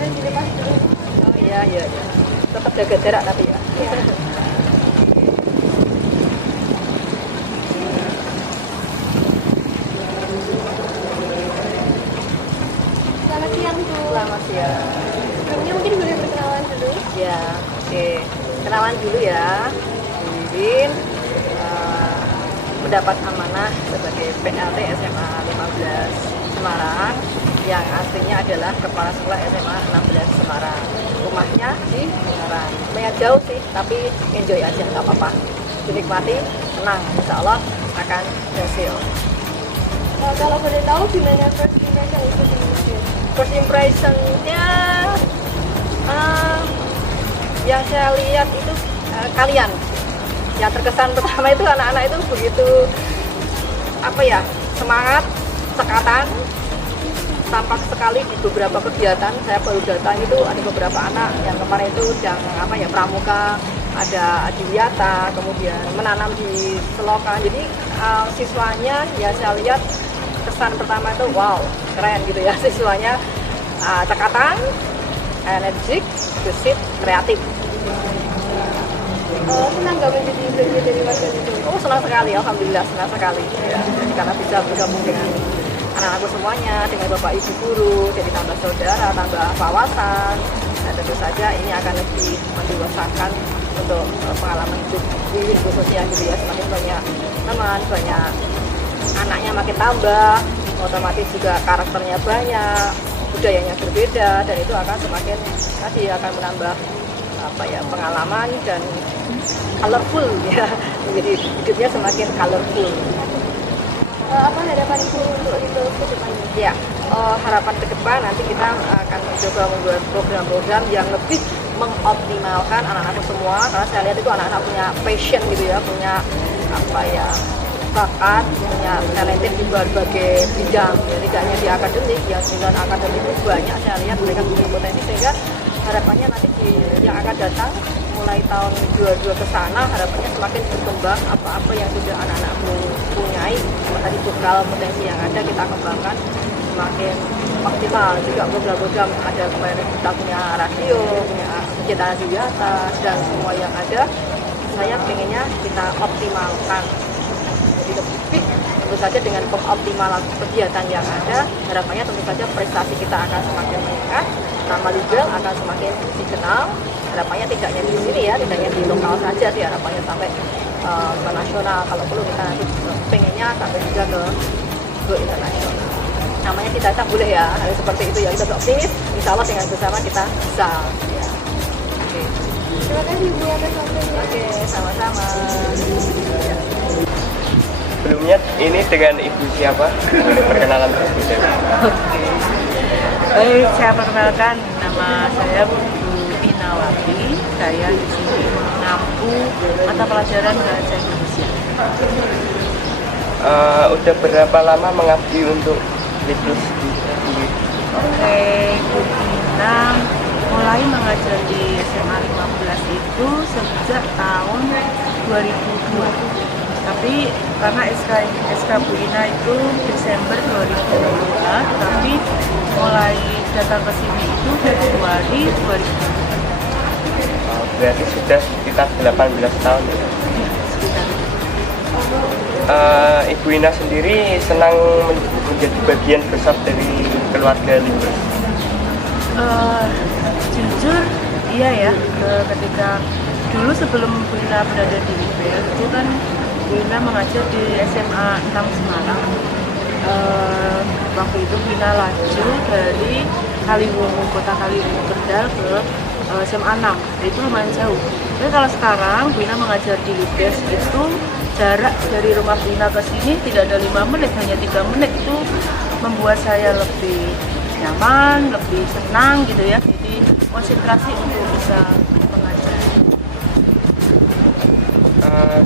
boleh dilepas dulu. Oh iya, iya, iya. Tetap jaga jarak tapi ya. Iya. Selamat siang Bu. Selamat siang. Sebelumnya mungkin boleh berkenalan dulu. Ya, oke. Kenalan dulu ya. Win mendapat amanah sebagai PLT SMA 15 Semarang yang aslinya adalah Kepala Sekolah SMA 16 Semarang. Rumahnya di Semarang. Lumayan jauh sih, tapi enjoy aja, nggak apa-apa. Dinikmati, tenang, insya Allah akan berhasil. Kalau boleh tahu gimana first impression itu di Indonesia? First impression-nya yang saya lihat itu kalian. Yang terkesan pertama itu anak-anak itu begitu apa ya, semangat, sekatan. Tampak sekali di beberapa kegiatan. Saya baru datang itu ada beberapa anak yang kemarin itu yang apa ya, pramuka, ada adiwiyata, kemudian menanam di selokan. Jadi siswanya ya saya lihat kesan pertama itu wow, keren gitu ya, siswanya cekatan, energik, gesit, kreatif. Senang nggak menjadi bagian dari warga itu? Oh, senang sekali, alhamdulillah senang sekali ya. Jadi karena bisa bergabung dengan anak-anakku semuanya, dengan bapak ibu guru, jadi tambah saudara, tambah wawasan. Nah, tentu saja ini akan lebih mendewasakan untuk pengalaman hidup Wiwin khususnya gitu ya. Semakin banyak teman, banyak anaknya makin tambah, otomatis juga karakternya banyak, budayanya berbeda, dan itu akan semakin tadi akan menambah apa ya, pengalaman dan colorful ya, menjadi hidupnya semakin colorful. Apa harapan Ibu untuk itu ke depannya? Ya, harapan ke depan nanti kita akan mencoba membuat program-program yang lebih mengoptimalkan anak-anakku semua, karena saya lihat itu anak-anak punya passion gitu ya, punya apa ya, bakat, punya talented di berbagai bidang ya, tidak hanya di akademik ya, dengan akademik itu banyak saya lihat mereka punya potensi, sehingga harapannya nanti yang akan datang mulai tahun 22 ke sana harapannya semakin berkembang apa-apa yang sudah anak-anakku punyai, tadi bekal potensi yang ada kita kembangkan semakin optimal. Juga program-program ada kemarin kita punya radio, punya kegiatan di atas, dan semua yang ada saya pengennya kita optimalkan. Jadi lebih tentu saja dengan pengoptimalan kegiatan yang ada, harapannya tentu saja prestasi kita akan semakin meningkat, nama Libel akan semakin dikenal. Harapannya tidak hanya di sini ya, tidak hanya di lokal saja sih, harapannya sampai ke nasional. Kalau perlu kita nanti pengennya sampai juga ke internasional. Namanya kita tak boleh ya, hal seperti itu ya, kita optimis. Insya Allah dengan bersama kita bisa. Ya. Oke. Terima kasih Bu atas waktunya. Oke, sama-sama. Sebelumnya ini dengan Ibu siapa? Perkenalan terlebih dahulu. Baik, saya perkenalkan, nama saya Bu Inawati. Saya di sini mengampu mata pelajaran bahasa Indonesia. Udah berapa lama mengabdi untuk Libel sendiri? Oke, Bu Ina mulai mengajar di SMA 15 itu sejak tahun 2002. Tapi karena SK Bu Ina itu Desember 2002, tapi mulai datang ke sini itu Februari 2002. Berarti sudah sekitar 18 tahun ya? Sekitar. Ibu Ina sendiri senang menjadi bagian besar dari keluarga Libel? Jujur, iya ya, ketika dulu sebelum Bu Ina berada di Libel, itu kan Bu Ina mengajar di SMA 6 Semarang. Waktu itu Bu Ina laju dari Kaliwungu, kota Kaliwungu Kendal ke SMA 6, itu lumayan jauh. Tapi kalau sekarang Bu Ina mengajar di Libes itu jarak dari rumah Bu Ina ke sini tidak ada 5 menit, hanya 3 menit. Itu membuat saya lebih nyaman, lebih senang gitu ya. Jadi konsentrasi untuk bisa mengajar.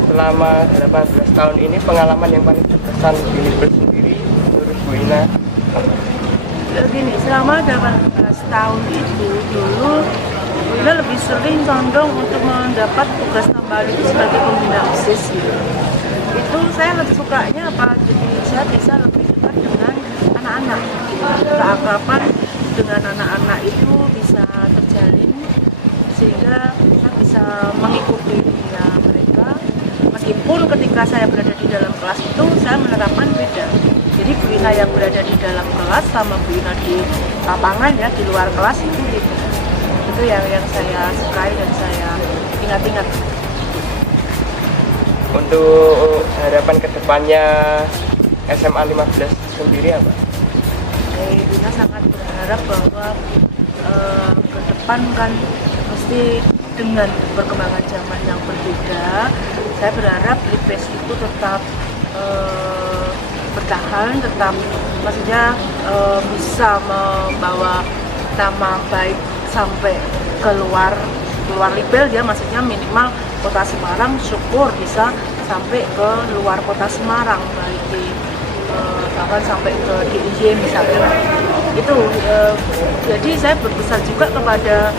Selama 18 tahun ini pengalaman yang paling berkesan di Libel sendiri menurut Bu Ina? Gini, selama 18 tahun itu dulu Bu Ina lebih sering condong untuk mendapat tugas tambahan itu sebagai pembina OSIS gitu. Itu saya lebih sukanya apa? Jadi saya bisa lebih dekat dengan anak-anak gitu. Keakraban dengan anak-anak itu bisa terjalin, sehingga kita bisa mengikuti dunia mereka. Meskipun ketika saya berada di dalam kelas itu saya menerapkan beda. Jadi Bu Ina yang berada di dalam kelas sama Bu Ina di lapangan ya, di luar kelas itu beda. Itu yang saya sukai dan saya ingat-ingat. Untuk harapan kedepannya SMA 15 sendiri apa? Bu Ina sangat berharap bahwa ke depan kan pasti dengan perkembangan zaman yang berbeda, saya berharap LIPES itu tetap bertahan, tetap maksudnya bisa membawa nama baik sampai keluar Libel ya, maksudnya minimal kota Semarang, syukur bisa sampai ke luar kota Semarang, baik di bahkan sampai ke DIY misalnya. Itu jadi saya berpesan juga kepada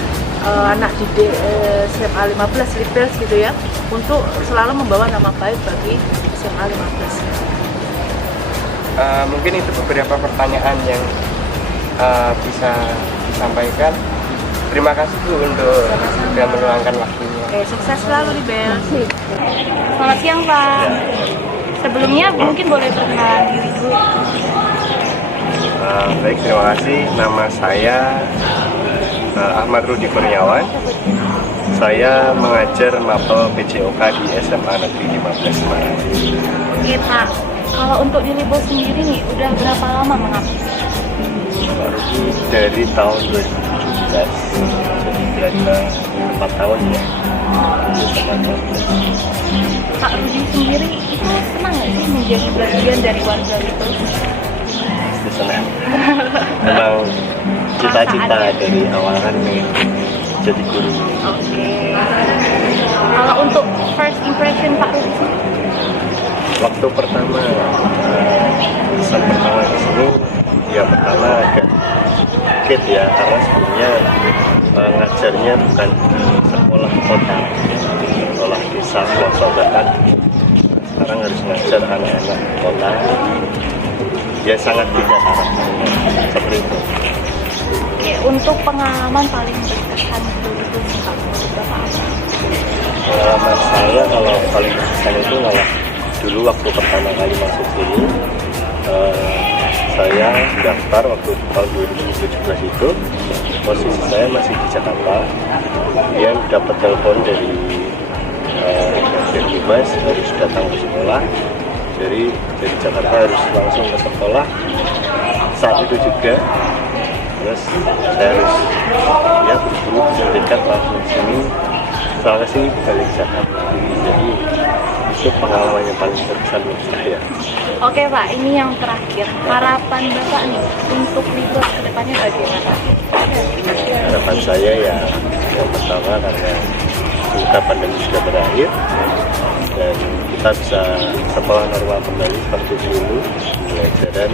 anak didik SMA 15 Libel gitu ya, untuk selalu membawa nama baik bagi SMA 15. Mungkin itu beberapa pertanyaan yang bisa disampaikan. Terima kasih Bu untuk sudah meluangkan waktunya. Oke, sukses selalu di Bel. Selamat siang Pak. Sebelumnya mungkin boleh perkenalan diri Bu. Baik, terima kasih. Nama saya Ahmad Rudi Kurniawan. Saya mengajar mapel PJOK di SMA Negeri 15 Semarang. Oke Pak, kalau untuk di Libel sendiri nih, udah berapa lama mengabdi? Dari tahun 2017, jadi berarti 4 tahun ya. Pak Rudi sendiri itu senang nggak sih menjadi bagian dari warga Libel? Pasti senang. Memang cita-cita dari awal kan pengen jadi guru. Oke. Kalau untuk first impression Pak Rudi sendiri? Waktu pertama, kesan pertama di sini, ya pertama agak kaget ya, karena sebelumnya ngajarnya bukan di sekolah kota, sekolah desa, pelosok bahkan. Sekarang harus ngajar anak-anak kota, ya sangat beda harapannya, seperti itu. Oke, untuk pengalaman paling berkesan dulu Pak, menurut Bapak apa? Pengalaman saya kalau paling berkesan itu malah dulu waktu pertama kali masuk sini, saya daftar waktu tahun 2017 itu, posisi saya masih di Jakarta. Kemudian dapat telepon dari Mas harus datang ke sekolah. Jadi dari Jakarta harus langsung ke sekolah saat itu juga. Terus saya harus ya buru-buru mendekat langsung ke sini. Soalnya sih balik Jakarta. Jadi itu pengalaman yang paling berkesan menurut saya. Oke Pak, ini yang terakhir. Harapan Bapak nih untuk Libel ke depannya bagaimana? Harapan saya ya yang pertama karena semoga pandemi sudah berakhir dan kita bisa sekolah normal kembali seperti dulu, pembelajaran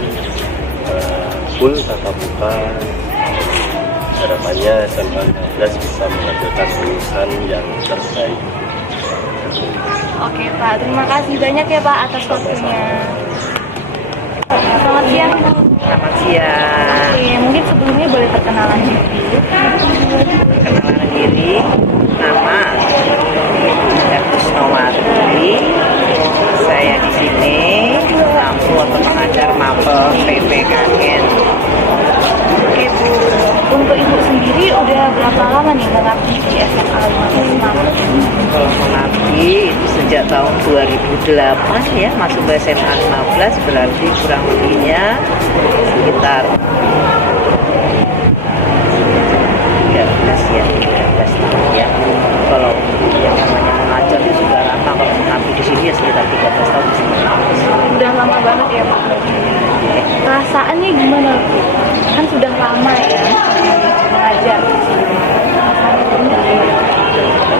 full tatap muka. Harapannya SMA 15 bisa menghasilkan lulusan yang terbaik. Oke Pak, terima kasih banyak ya Pak atas waktunya. Selamat siang Bu. Selamat siang. Oke, mungkin sebelumnya boleh perkenalan diri. Perkenalan diri, nama Kusnowati. Saya di sini mampu untuk mengajar mapel PPKN. Oke Bu, untuk Ibu sendiri udah berapa lama nih mengabdi di SMA 15 Semarang? Kalau mengabdi itu sejak tahun 2008 ya, masuk ke SMA 15 berarti kurang lebihnya sekitar 13 tahun ya. Kalau yang namanya mengajar itu sudah lama, kalau mengabdi di sini ya sekitar 13 tahun di sini. Udah lama banget ya Pak. Perasaannya gimana Bu? Kan sudah lama ya mengajar di sini.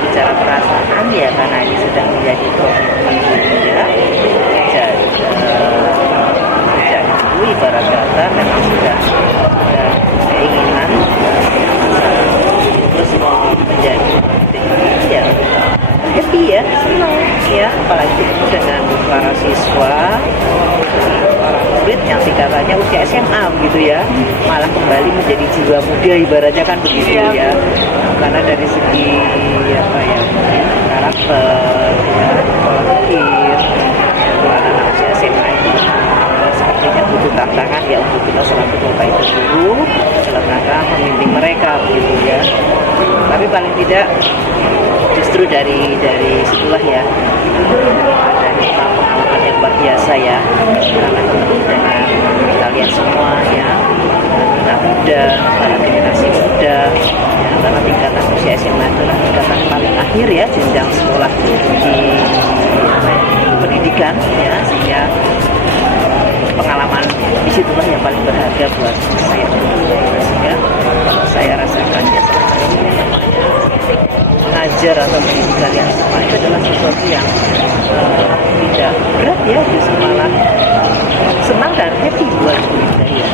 Bicara perasaan ya, karena ini sudah menjadi komitmen juga. Jadi itu ibarat kata memang sudah ada keinginan terus mau menjadi tinggi ya, happy ya, senang ya, apalagi itu dengan para siswa, para murid yang tingkatannya usia SMA begitu ya, malah kembali kembali menjadi jiwa muda, ibaratnya kan begitu ya. Karena dari segi apa ya, karakter, ya, pola pikir, itu anak-anak usia SMA itu sepertinya butuh tantangan ya untuk kita selaku bapak ibu guru dalam rangka membimbing mereka begitu ya. Tapi paling tidak justru dari situlah ya dari pengalaman yang luar biasa ya, karena ketemu dengan kalian semua ya, anak muda, para generasi muda ya, karena tingkatan usia SMA itu tingkatan paling akhir ya jenjang sekolah di pendidikan ya, sehingga pengalaman disitulah yang paling berharga buat saya tentunya ya. Sehingga kalau saya rasakan ya mengajar atau mendidik kalian semua itu adalah sesuatu yang tidak berat ya, justru malah senang dan happy buat kita ya.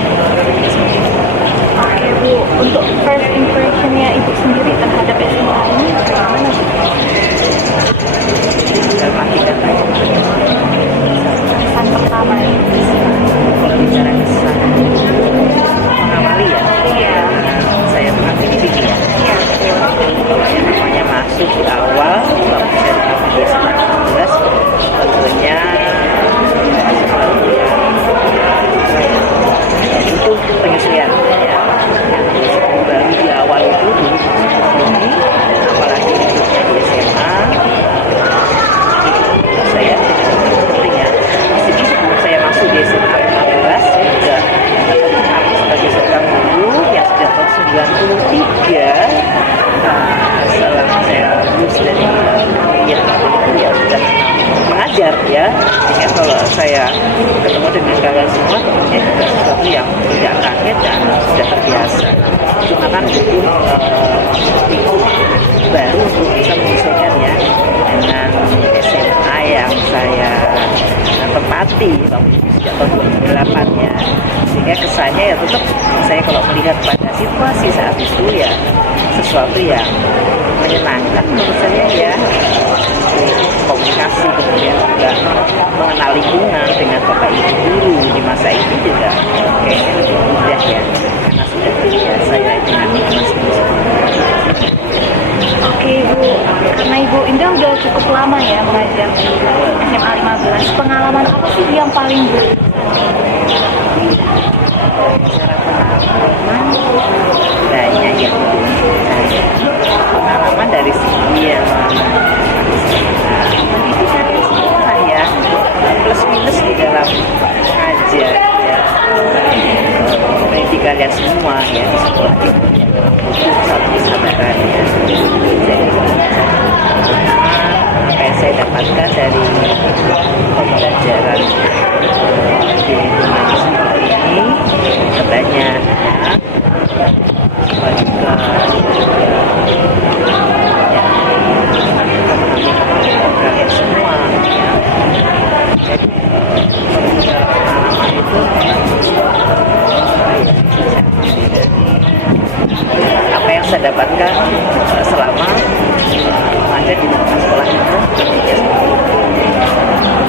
Oke Bu, untuk first impressionnya Ibu sendiri terhadap SMA ini bagaimana Bu? Dalam arti kata ya, Kesan pertama kalau bicara kesan mengawali ya, saya mengambil ya. Kalau yang namanya masuk di awal, waktu saya di SMA 12, tentunya itu penyesuaian ya. Baru di awal itu dulu ini, apalagi hidupnya di SMA, saya sepertinya sebelum saya masuk di SMA 15 saya juga aku sebagai seorang guru yang sejak tahun 93 setelah saya lulus dari kuliah itu ya sudah mengajar ya, sehingga kalau saya ketemu dengan kalian semua tentunya juga sesuatu yang tidak kaget dan sudah terbiasa. Cuma kan butuh baru untuk bisa menyesuaikan ya dengan SMA yang saya tempati waktu sejak tahun 2008 ya, sehingga kesannya ya tetap saya kalau melihat pada situasi saat itu ya sesuatu yang menyenangkan menurut saya ya, komunikasi kemudian juga mengenal lingkungan dengan bapak ibu guru di masa itu juga kayaknya lebih mudah ya, karena sudah terbiasa ya dengan lingkungan tersebut. Oke Bu, karena Ibu Indah udah cukup lama ya mengajar di SMA 15, pengalaman apa sih yang paling berkesan? Banyak ya, pengalaman dari segi ya pendidikan semua ya, plus minus di dalam mengajar ya, pendidik kalian semua ya di sekolah itu butuh satu kesabaran ya. Jadi apa yang saya dapatkan dari pembelajaran di lingkungan sekolah ini katanya juga kalian semua ya. Jadi pengalaman itu apa yang saya dapatkan selama ada di lingkungan sekolah itu.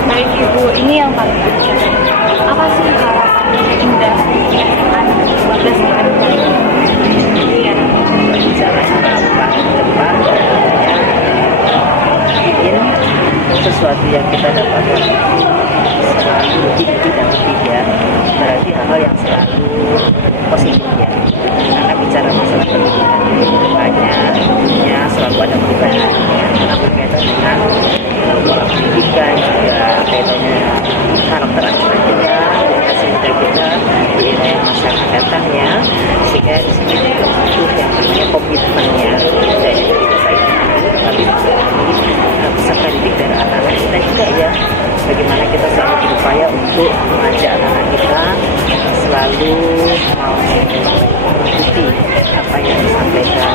Baik Ibu, ini yang paling penting. Apa sih harapan Indah anak 15 tahun ya? Bicara harapan ke depan ya, ingin sesuatu yang kita dapatkan selalu lebih dan lebih ya, berarti hal-hal yang selalu positif ya, karena bicara masalah pendidikan itu banyak ya, selalu ada perubahan ya, karena berkaitan dengan pola pendidikan juga kaitannya karakter anak kita, generasi muda kita di era masa akan datang ya, sehingga di sini juga butuh yang namanya komitmennya dari bapak ibu, tapi juga peserta didik dari anak-anak kita juga ya, bagaimana kita selalu berupaya untuk mengajak anak-anak kita selalu mau mengikuti apa yang disampaikan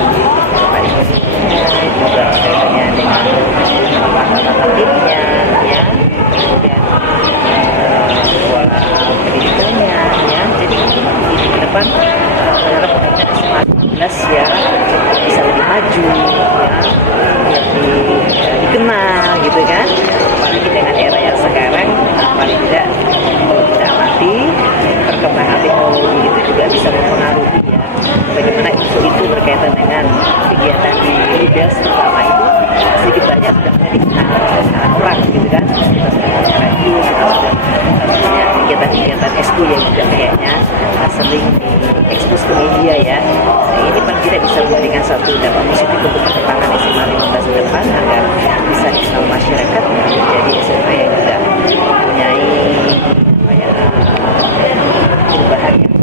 bapak ibu, juga kaitannya dengan tata tertibnya ya, kemudian pola pendidikannya ya. Jadi ke depan berharap mudah-mudahan SMA 15 ya bisa lebih maju ya, lebih dikenal gitu kan, apalagi dengan era yang sekarang paling tidak kalau kita amati perkembangan teknologi itu juga bisa mempengaruhi ya bagaimana isu itu berkaitan dengan kegiatan di Libels terutama itu sedikit banyak sudah menjadi kenal orang gitu kan. Kita sudah punya radio, kita sudah punya kegiatan-kegiatan eskul yang juga kayaknya sering diekspos ke media ya. Nah, ini paling tidak bisa memberikan satu dampak positif untuk perkembangan SMA 15 ke depan agar bisa dikenal masyarakat menjadi SMA yang juga mempunyai perubahan yang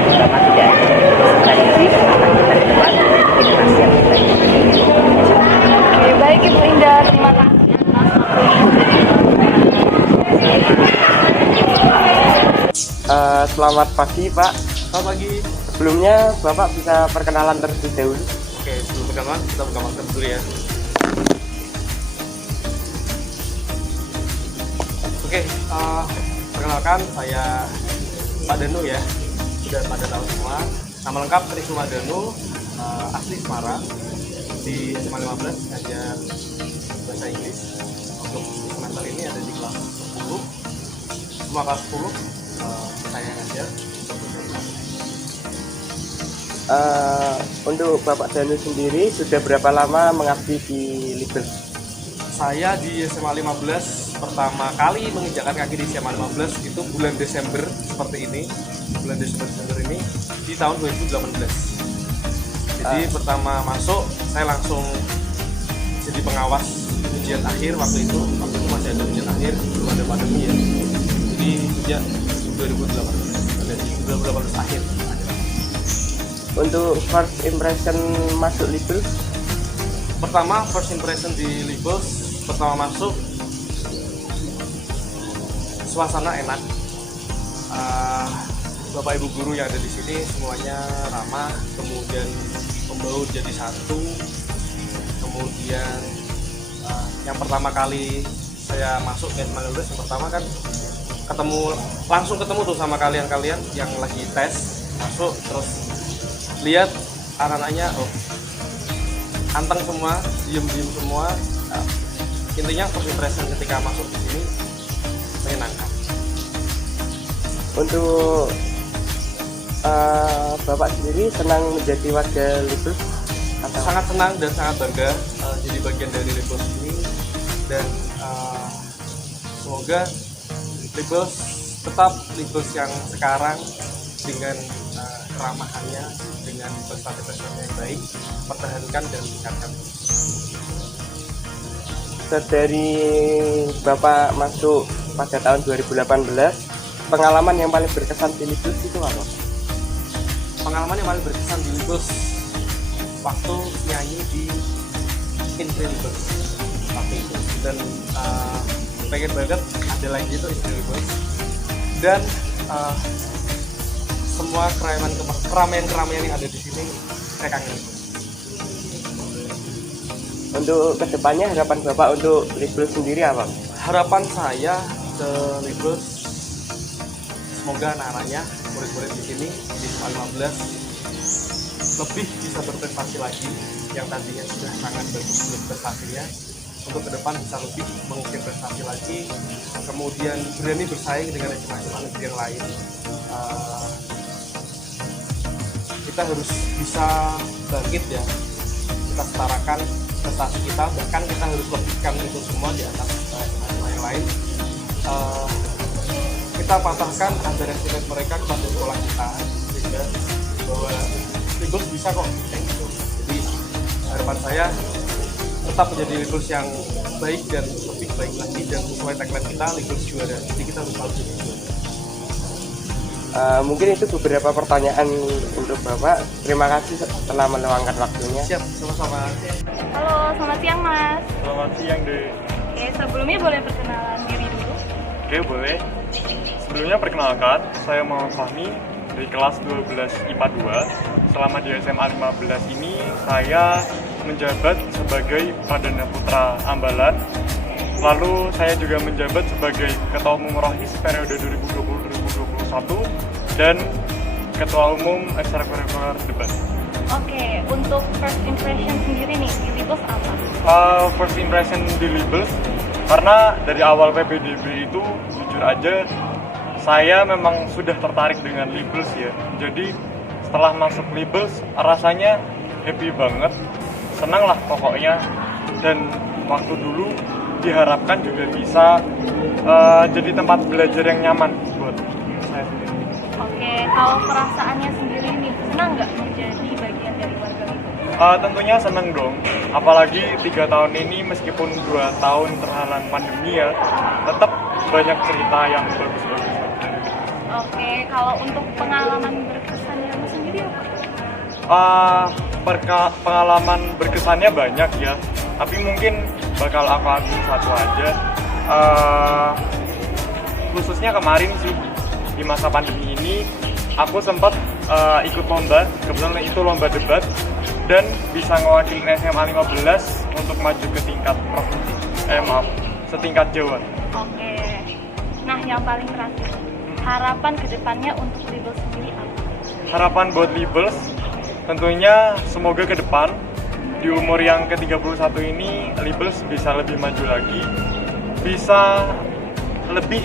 terutama tidak hanya di anak kita ke depan dan generasi yang baik. Oke, baik Ibu Indah, terima kasih atas Selamat pagi Pak. Selamat pagi. Sebelumnya Bapak bisa perkenalan terlebih dahulu. Oke, sebelum perkenalan kita buka masker dulu ya. Oke, perkenalkan saya Pak Danu ya. Sudah pada tahu semua. Nama lengkap Trisuma Danu, asli Semarang. Di SMA 15 ngajar bahasa Inggris. Untuk semester ini ada di kelas 10. Semua kelas 10 saya ngajar. Untuk Bapak Danu sendiri sudah berapa lama mengabdi di Libels? Saya di SMA 15 pertama kali menginjakkan kaki di SMA 15 itu bulan Desember seperti ini. Bulan Desember ini di tahun 2018. Jadi pertama masuk saya langsung jadi pengawas ujian akhir waktu itu masih ada ujian akhir, belum ada pandemi ya. Jadi sejak 2018 akhir. Untuk first impression masuk Libels? Pertama first impression di Libels, pertama masuk suasana enak. Bapak Ibu guru yang ada di sini semuanya ramah, kemudian membaur jadi satu. Kemudian yang pertama kali saya masuk ke SMA 15, yang pertama kan langsung ketemu tuh sama kalian-kalian yang lagi tes masuk, terus lihat anak-anaknya anteng semua, diem-diem semua. Intinya first impression ketika masuk di sini menyenangkan. Untuk Bapak sendiri senang menjadi warga Libels? Sangat senang dan sangat bangga jadi bagian dari Libels ini, dan semoga Libels tetap Libels yang sekarang dengan keramahannya, dengan prestasi-prestasi yang baik, pertahankan dan tingkatkan. Dari Bapak masuk pada tahun 2018, pengalaman yang paling berkesan di Libels itu apa? Pengalaman yang paling berkesan di Libels waktu nyanyi di Infri Libels waktu itu, dan pengen banget ada lagi itu Infri Libels, dan semua keramaian yang ada di sini saya kangen. Untuk kedepannya harapan Bapak untuk Libels sendiri apa? Harapan saya ke Libels, semoga anak-anaknya, murid-murid di sini di SMA 15 lebih bisa berprestasi lagi, yang tadinya sudah sangat bagus prestasinya, untuk ke depan bisa lebih mengukir prestasi lagi, kemudian berani bersaing dengan SMA negeri yang lain. Kita harus bisa bangkit ya, kita setarakan prestasi kita, bahkan kita harus lebihkan itu semua di atas SMA yang lain. Kita patahkan underestimate mereka kepada sekolah kita, sehingga bahwa Libels bisa kok kayak gitu. Jadi harapan saya tetap menjadi Libels yang baik dan lebih baik lagi, dan sesuai tagline kita, Libels juara. Jadi kita harus selalu jadi juara. Mungkin itu beberapa pertanyaan untuk Bapak. Terima kasih telah meluangkan waktunya. Siap, sama-sama. Halo, selamat siang Mas. Selamat siang deh. Oke, sebelumnya boleh perkenalan diri dulu? Oke, boleh. Sebelumnya perkenalkan, saya Muhammad Fahmi dari kelas 12 IPA 2. Selama di SMA 15 ini, saya menjabat sebagai Pradana Putra Ambalan. Lalu saya juga menjabat sebagai Ketua Umum Rohis periode 2020-2021 dan Ketua Umum Ekstrakurikuler Debat. Oke, untuk first impression sendiri nih, di Libels apa? First impression di Libels, karena dari awal PPDB itu jujur aja saya memang sudah tertarik dengan Libels ya. Jadi setelah masuk Libels rasanya happy banget, senang lah pokoknya. Dan waktu dulu diharapkan juga bisa jadi tempat belajar yang nyaman buat saya sendiri. Oke, kalau perasaannya sendiri nih, senang nggak menjadi bagian dari warga itu? Tentunya senang dong, apalagi 3 tahun ini meskipun 2 tahun terhalang pandemi ya, tetap banyak cerita yang bagus-bagus. Oke, kalau untuk pengalaman berkesannya kamu sendiri apa? Pengalaman berkesannya banyak ya, tapi mungkin bakal aku ambil satu aja. Khususnya kemarin sih, di masa pandemi ini aku sempat ikut lomba, kebetulan itu lomba debat, dan bisa ngewakilin SMA 15 untuk maju ke tingkat provinsi, setingkat Jawa. Oke, nah yang paling terakhir, harapan kedepannya untuk Libels sendiri apa? Harapan buat Libels tentunya semoga ke depan di umur yang ke-31 ini Libels bisa lebih maju lagi, bisa lebih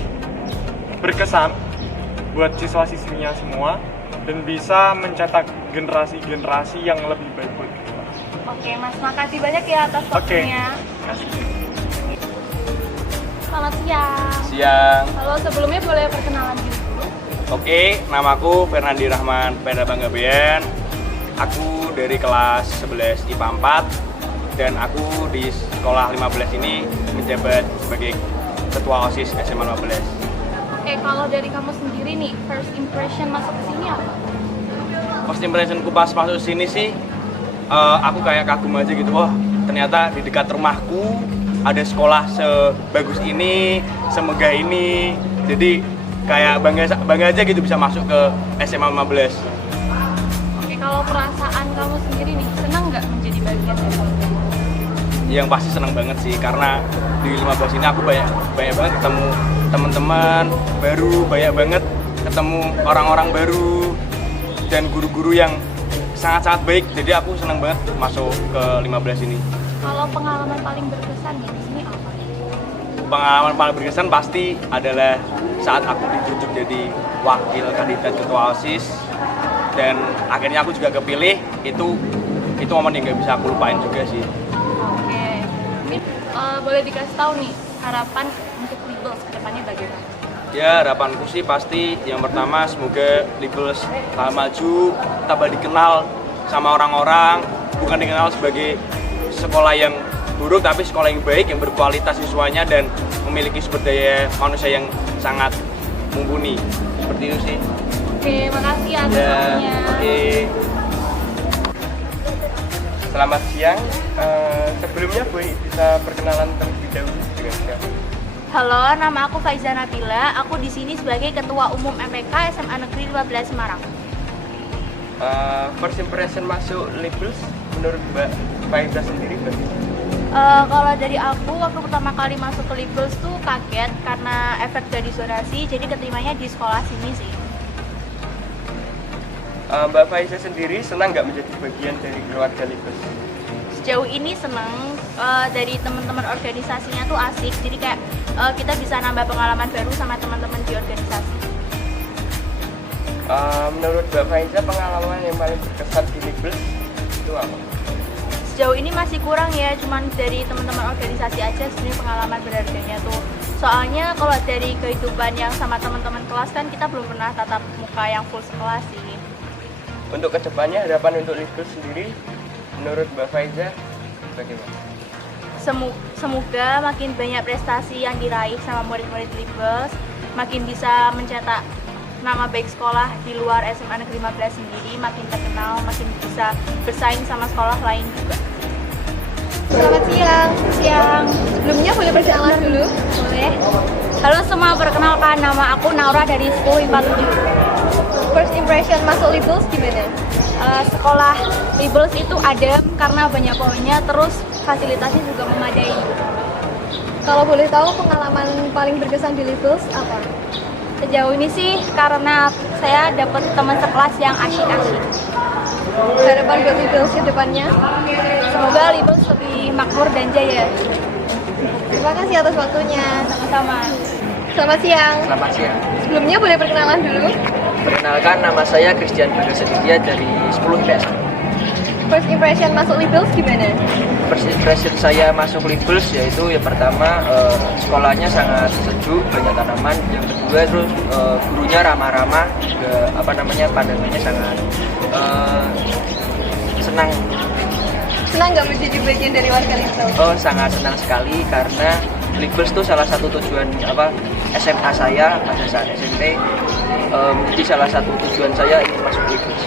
berkesan buat siswa-siswinya semua, dan bisa mencetak generasi-generasi yang lebih baik buat kita. Oke Mas, makasih banyak ya atas waktunya. Selamat siang. Siang. Halo, sebelumnya boleh perkenalan diri dulu? Oke, namaku Fernandi Rahman Peda Banggabean. Aku dari kelas 11 IPA 4 dan aku di sekolah 15 ini menjabat sebagai ketua OSIS SMA 15. Oke, kalau dari kamu sendiri nih, first impression masuk ke sini apa? First impressionku pas masuk sini sih, aku kayak kagum aja gitu. Wah, ternyata di dekat rumahku ada sekolah sebagus ini, semegah ini. Jadi kayak bangga aja gitu bisa masuk ke SMA 15. Oke, kalau perasaan kamu sendiri nih, senang nggak menjadi bagian dari warga? Yang pasti senang banget sih, karena di 15 ini aku banyak banget ketemu teman-teman baru, banyak banget ketemu orang-orang baru dan guru-guru yang sangat-sangat baik. Jadi aku senang banget masuk ke 15 ini. Kalau pengalaman paling berkesan nih di sini apa? Pengalaman paling berkesan pasti adalah saat aku ditunjuk jadi wakil kandidat ketua OSIS dan akhirnya aku juga kepilih. Itu momen yang nggak bisa aku lupain juga sih. Oke, ini boleh dikasih tahu nih harapan untuk Libels kedepannya bagaimana? Ya, harapanku sih pasti yang pertama semoga Libels tambah maju, tambah dikenal sama orang-orang, bukan dikenal sebagai sekolah yang buruk, tapi sekolah yang baik, yang berkualitas siswanya dan memiliki sumber daya manusia yang sangat mumpuni. Seperti itu sih. Oke, makasih atas waktunya. Oke. Selamat siang. Sebelumnya Bu bisa perkenalan terlebih dahulu dengan siapa? Halo, nama aku Faiza Nabila. Aku di sini sebagai Ketua Umum MPK SMA Negeri 15 Semarang. First impression masuk Libels menurut Mbak Faiza sendiri bagaimana? Kalau dari aku, waktu pertama kali masuk ke Libels tuh kaget karena efek dari zonasi, jadi keterimanya di sekolah sini sih. Mbak Faiza sendiri senang nggak menjadi bagian dari keluarga Libels? Sejauh ini seneng, dari teman-teman organisasinya tuh asik, jadi kayak kita bisa nambah pengalaman baru sama teman-teman di organisasi. Menurut Mbak Faiza, pengalaman yang paling berkesan di Libels itu apa? Sejauh ini masih kurang ya, cuman dari teman-teman organisasi aja sebenarnya pengalaman berharganya tuh. Soalnya kalau dari kehidupan yang sama teman-teman kelas kan kita belum pernah tatap muka yang full sekelas sih. Untuk kedepannya harapan untuk Libels sendiri menurut Mbak Faiza bagaimana? Semoga makin banyak prestasi yang diraih sama murid-murid Libels, makin bisa mencetak nama baik sekolah di luar SMA Negeri 15 sendiri, makin terkenal, makin bisa bersaing sama sekolah lain juga. Selamat siang. Sebelumnya boleh perkenalan dulu? Boleh. Halo semua, perkenalkan nama aku Naura dari 10 IPA 7. First impression masuk Libels gimana? Sekolah Libels itu adem karena banyak pohonnya, terus fasilitasnya juga memadai. Kalau boleh tahu pengalaman paling berkesan di Libels apa? Sejauh ini sih karena saya dapat teman sekelas yang asyik-asyik. Harapan buat Libels ke depannya? Semoga Libels lebih makmur dan jaya. Terima kasih atas waktunya. Sama-sama. Selamat siang. Selamat siang. Sebelumnya boleh perkenalan dulu? Perkenalkan, nama saya Christian Bagasetia dari 10 IPS. First impression masuk Libels gimana? First impression saya masuk Libels yaitu yang pertama sekolahnya sangat sejuk, banyak tanaman. Yang kedua terus gurunya ramah-ramah, juga pandangannya sangat senang. Senang nggak menjadi bagian dari warga Libels? Oh, sangat senang sekali karena Libels itu salah satu tujuan SMA saya pada saat SMP. Jadi salah satu tujuan saya ingin masuk Libels.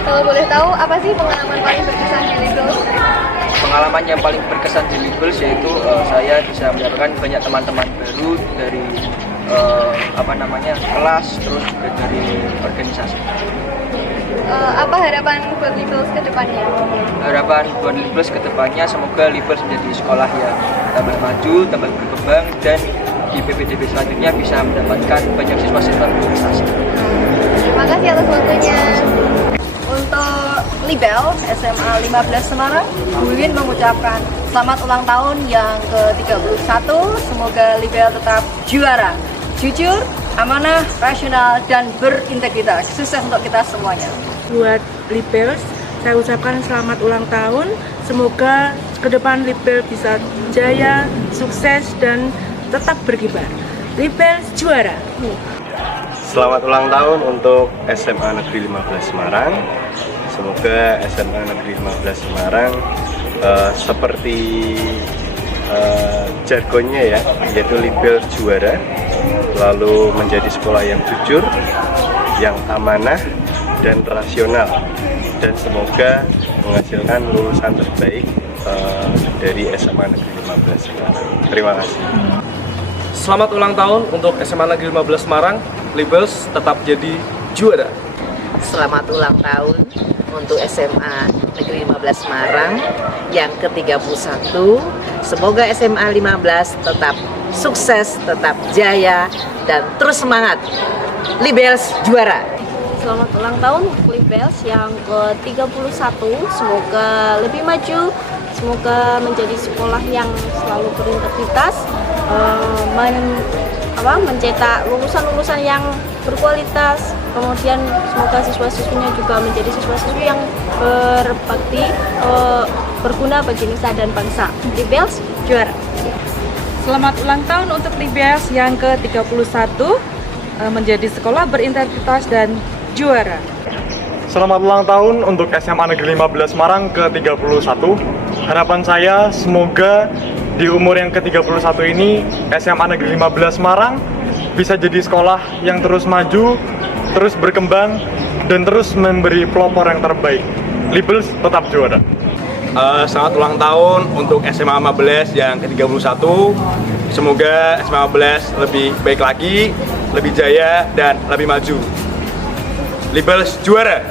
Kalau boleh tahu, apa sih pengalaman paling berkesan di Libels? Pengalaman yang paling berkesan di Libels yaitu saya bisa mendapatkan banyak teman-teman baru dari kelas, terus juga dari organisasi. Apa harapan buat Libels ke depannya? Harapan buat Libels ke depannya semoga Libels menjadi sekolah yang tambah maju, tambah berkembang, dan di PPDB selanjutnya bisa mendapatkan banyak siswa-siswa berprestasi. Terima kasih atas waktunya. Untuk Libels SMA 15 Semarang, Bu Win mengucapkan selamat ulang tahun yang ke-31. Semoga Libels tetap juara, jujur, amanah, rasional, dan berintegritas. Sukses untuk kita semuanya. Buat Libels, saya ucapkan selamat ulang tahun. Semoga ke depan Libels bisa jaya, sukses, dan tetap berkibar. Libels juara. Selamat ulang tahun untuk SMA Negeri 15 Semarang. Semoga SMA Negeri 15 Semarang seperti jargonnya ya, yaitu Libels juara, lalu menjadi sekolah yang jujur, yang amanah, dan rasional, dan semoga menghasilkan lulusan terbaik dari SMA Negeri 15 Semarang. Terima kasih. Selamat ulang tahun untuk SMA Negeri 15 Semarang. Libels tetap jadi juara. Selamat ulang tahun untuk SMA Negeri 15 Semarang yang ke-31. Semoga SMA 15 tetap sukses, tetap jaya, dan terus semangat. Libels juara. Selamat ulang tahun untuk Libels yang ke-31. Semoga lebih maju, semoga menjadi sekolah yang selalu berintegritas, mencetak lulusan-lulusan yang berkualitas. Kemudian semoga siswa-siswinya juga menjadi siswa-siswi yang berbakti, berguna bagi nusa dan bangsa. Libels juara. Selamat ulang tahun untuk Libels yang ke-31, menjadi sekolah berintegritas dan juara. Selamat ulang tahun untuk SMA Negeri 15 Semarang ke-31. Harapan saya semoga di umur yang ke-31 ini SMA Negeri 15 Semarang bisa jadi sekolah yang terus maju, terus berkembang, dan terus memberi pelopor yang terbaik. Libels tetap juara. Selamat ulang tahun untuk SMA 15 yang ke-31. Semoga SMA 15 lebih baik lagi, lebih jaya, dan lebih maju. Libels juara.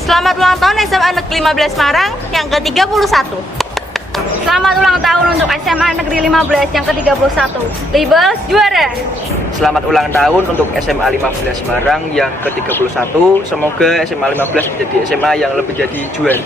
Selamat ulang tahun SMA Negeri 15 Semarang yang ke-31. Selamat ulang tahun untuk SMA Negeri 15 yang ke-31. Libels juara. Selamat ulang tahun untuk SMA 15 Semarang yang ke-31. Semoga SMA 15 menjadi SMA yang lebih jadi juara.